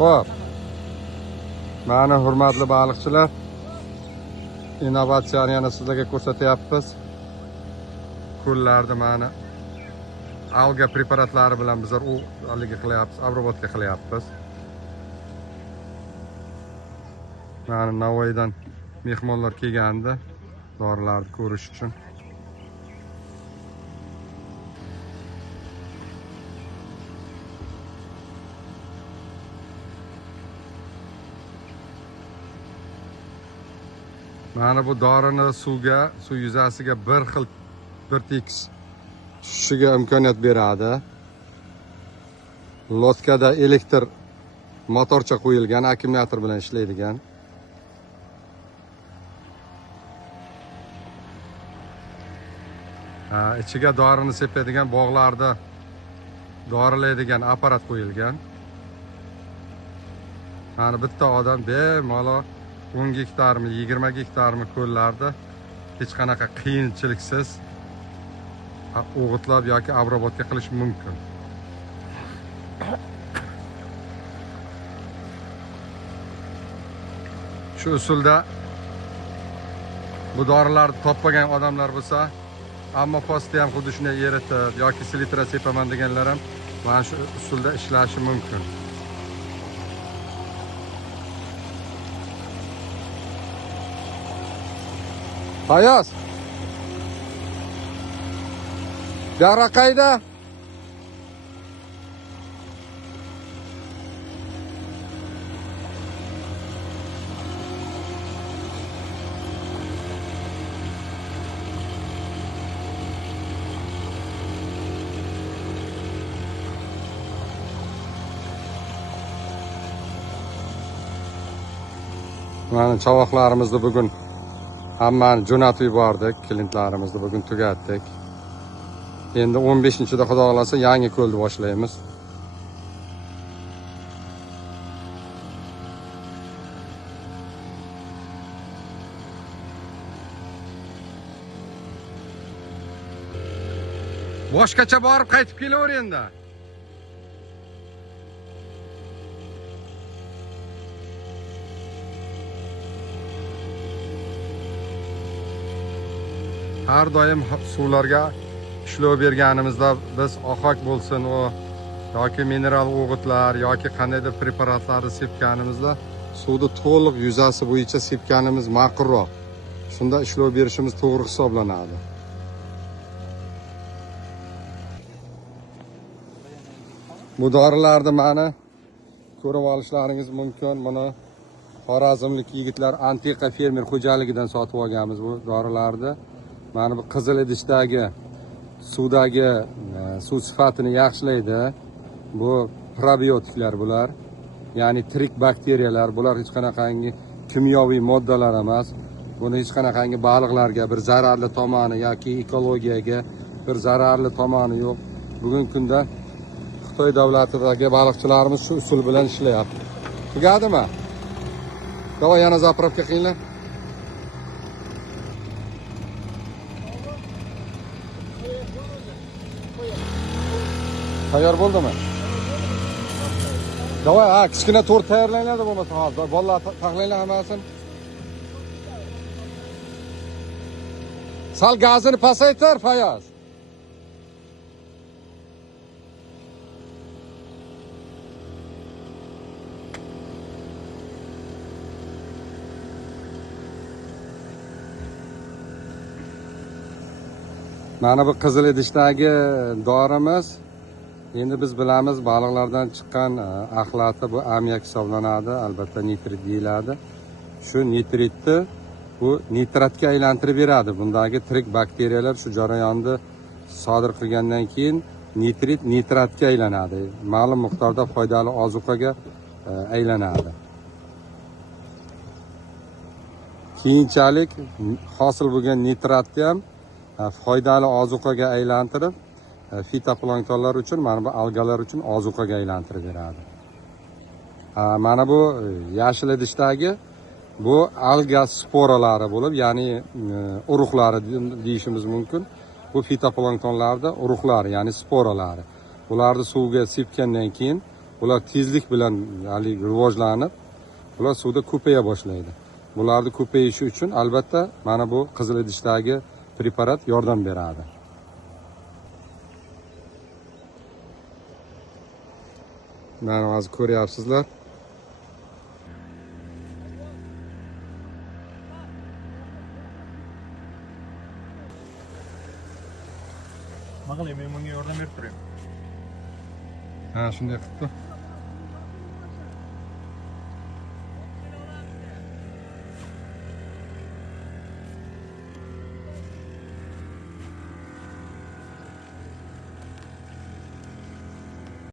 Xo'p. Mana hurmatli baliqchilar, innovatsiyani yana sizlarga ko'rsatyapmiz. Ko'llarda mana alga preparatlari bilan bizlar u haligi qilyapmiz, obработка qilyapmiz. Mana Navoiydan mehmonlar kelgandi, dorilarni ko'rish uchun. Mana bu dorini suv yuzasiga bir tekis tushishiga imkoniyat beradi. Lotkada elektr motorcha qo'yilgan, akkumulyator bilan ishlaydigan. İchiga dorini sepadigan bog'larda dorilaydigan apparat qo'yilgan. Mana bitta odam bemalol 10 gektarmi, 20 gektarmi ko'llarda hech qanaqa qiyinchiliksiz o'g'itlab yoki obработка qilish mumkin. Shu usulda bu dorilarni topmagan odamlar bo'lsa, ammo postda ham xuddi shunday eritib yoki selitra sepaman deganlar ham mana shu usulda ishlashi mumkin. Hayos. Yara qayda? Mana chavoqlarimizni bugun hammani jo'natib yubordik, kliyentlarimizni bugun tugatdik. Endi 15-da xudo xolasa yangi ko'lni boshlaymiz. Boshqacha borib qaytib kelaver endi. Har doim suvlarga ishlov berganimizda biz oqak bo'lsin o yoki mineral o'g'itlar yoki qandaydir preparatlarni sepganimizda suvni to'liq yuzasi bo'yicha sepganimiz ma'qulroq. Shunda ishlov berishimiz to'g'ri hisoblanadi. Bu dorilarni mana ko'rib olishlaringiz mumkin. Buni Xorazmlik yigitlar Antiqa fermer xo'jaligidan sotib olganmiz bu dorilarni. Mana bu qizil idishdagi suvdagi suv sifatini yaxshilaydi. Bu probiotiklar bular. Ya'ni tirik bakteriyalar, bular hech qanaqangi kimyoviy moddalar emas. Buni hech qanaqangi baliqlarga bir zararli tomoni yoki ekologiyaga bir zararli tomoni yo'q. Bugungi kunda Xitoy davlatidagi baliqchilarimiz shu usul bilan ishlayapti. Tugadimi? Davay yana zapravka qilinglar. Tayyor bo'ldimi? Davay, kichkina to'rt tayyorlanadi bo'lmasa hozir. Bolalar taxlaylar hammasini. Sal gazini pasaytir, Fayoz. Mana bu qizil idishdagi dorimiz. Endi biz bilamiz, baliqlardan chiqqan axlati bu amyak hisoblanadi, albatta nitrit deyiladi. Shu nitritni bu nitratga aylantirib beradi. Bundagi tirik bakteriyalar shu jarayonni sodir qilgandan keyin nitratga aylanadi. Ma'lum miqdorda foydali ozuqaga aylanadi. Keyinchalik hosil bo'lgan nitratni ham foydali ozuqaga aylantirib fitoplanktonlar uchun, mana bu algalar uchun ozuqaga aylantirib beradi. Mana bu yashil idishdagi bu alga sporalari bo'lib, ya'ni urug'lari deyishimiz mumkin. Bu fitoplanktonlarda urug'lari, ya'ni sporalari. Ularni suvga sepgandan keyin ular tezlik bilan haligi rivojlanib, ular suvda ko'paya boshlaydi. Bularni ko'payishi uchun albatta mana bu qizil idishdagi preparat yordam beradi. Mana hozir ko'ryapsizlar. Nima qilay, men bunga yordam berib turay. Ha, shunday qilibdi.